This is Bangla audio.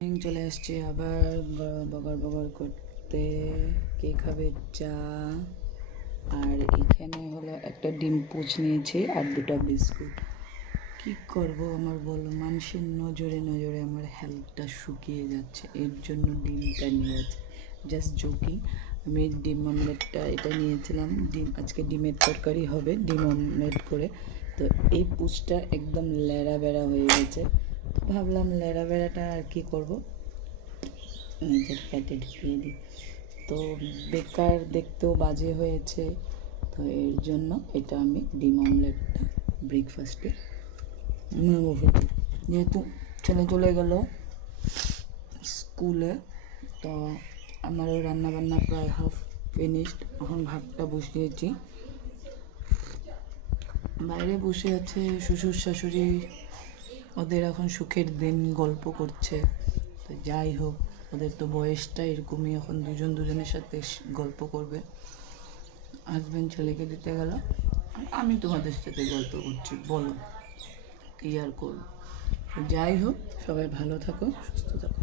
চলে আসছে আবার বগর বগর করতে। কে খাবে চা? আর এখানে হলো একটা ডিম পোচ নিয়েছি আর দুটো বিস্কুট। কি করব আমার বলো, মানুষের নজরে নজরে আমার হেলথটা শুকিয়ে যাচ্ছে, এর জন্য ডিমটা নিয়েছি। Just joking. আমি ডিম অমলেটটা এটা নিয়েছিলাম, ডিম আজকে ডিমের তরকারি হবে, ডিম অমলেট করে। তো এই পুচটা একদম লেড়া বেড়া হয়ে গেছে, তো ভাবলাম লেড়া বেড়াটা আর কি করব, নিজের পেটে ঢুকিয়ে দিই। তো বেকার দেখতেও বাজে হয়েছে, তো এর জন্য এটা আমি ডিম অমলেটটা ব্রেকফাস্টে নেবো। যেহেতু ছেলে চলে গেল স্কুলে, তো আমারও রান্নাবান্না প্রায় হাফ ফিনিশড। এখন ভাতটা বসিয়েছি, বাইরে বসে আছে শ্বশুর শাশুড়ি, ওদের এখন সুখের দিন, গল্প করছে। তো যাই হোক, ওদের তো বয়সটা এরকমই, এখন দুজন দুজনের সাথে গল্প করবে। হাজব্যান্ড ছেলেকে দিতে গেল, আমি তোমাদের সাথে গল্প করছি, বলো কি আর করবো। যাই হোক, সবাই ভালো থাকো, সুস্থ থাকো।